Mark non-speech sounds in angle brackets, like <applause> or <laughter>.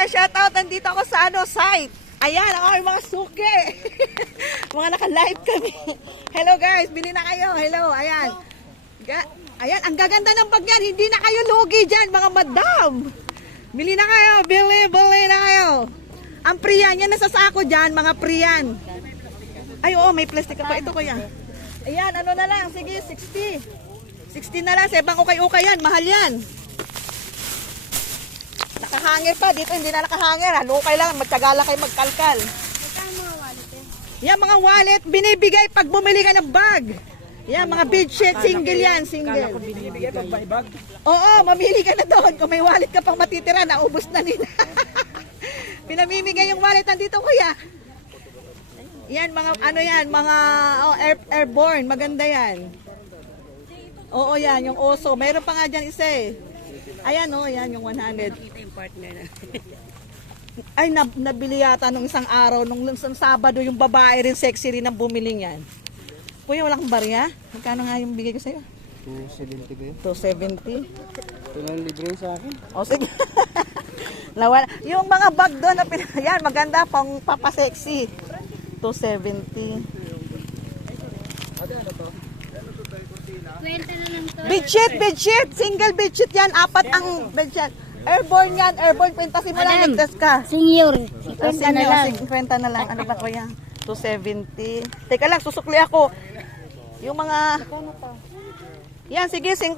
mga shoutout. Nandito ako sa ano, site. Ayan, ako yung mga suki. <laughs> mga naka-live kami. Hello guys, bili na kayo. Hello, ayan. Ga ayan, ang gaganda ng bag yan. Hindi na kayo lugi dyan, mga madam. Bili na kayo, bili, bili na kayo. Ang priyan, yan nasa sako dyan, mga priyan. Ay, oo, may plastic pa. Ito kuya. Ayan, ano na lang. Sige, 60. 60 na lang. Sebang ukay-ukay yan. Mahal yan. Nakahangir pa. Dito hindi na nakahangir. Halukay lang. Magtyaga lang kayo magkalkal. Yan, mga wallet. Binibigay pag bumili ka ng bag. Yan, mga bedsheet. Single yan. Single. Binibigay pag may bag. Oo, mamili ka na doon. Kung may wallet ka pang matitira, naubos na nila. <laughs> Pinamimigay yung wallet nandito, kuya. Yan, mga ano yan, mga oh, air, airborne. Maganda yan. Oo, yan, yung oso. Mayroon pa nga dyan isa eh. Ayan, oh, yan, yung 100. Kita yung partner na. <laughs> Ay, nab- nabili yata nung isang araw, nung isang Sabado, yung babae rin, sexy rin ang bumili yan. Kuya, wala kang barya? Magkano nga yung bigay ko sa'yo? 270 ba yun? 270. Ito lang libre sa akin. O sige. <laughs> Nawala. Yung mga bag doon na pin- <laughs> yan, maganda pang papasexy. 270. Kwenta na lang to. Bedsheet, bedsheet. Single bedsheet yan. Apat ang bedsheet. Airborne yan. Airborne. Pintasin mo lang. Ligtas ka. Senior. Ah, Kwenta na lang. 50 na lang. Ano ba ko yan? 270. Teka lang, susukli ako. Yung mga... Yan, sige, 50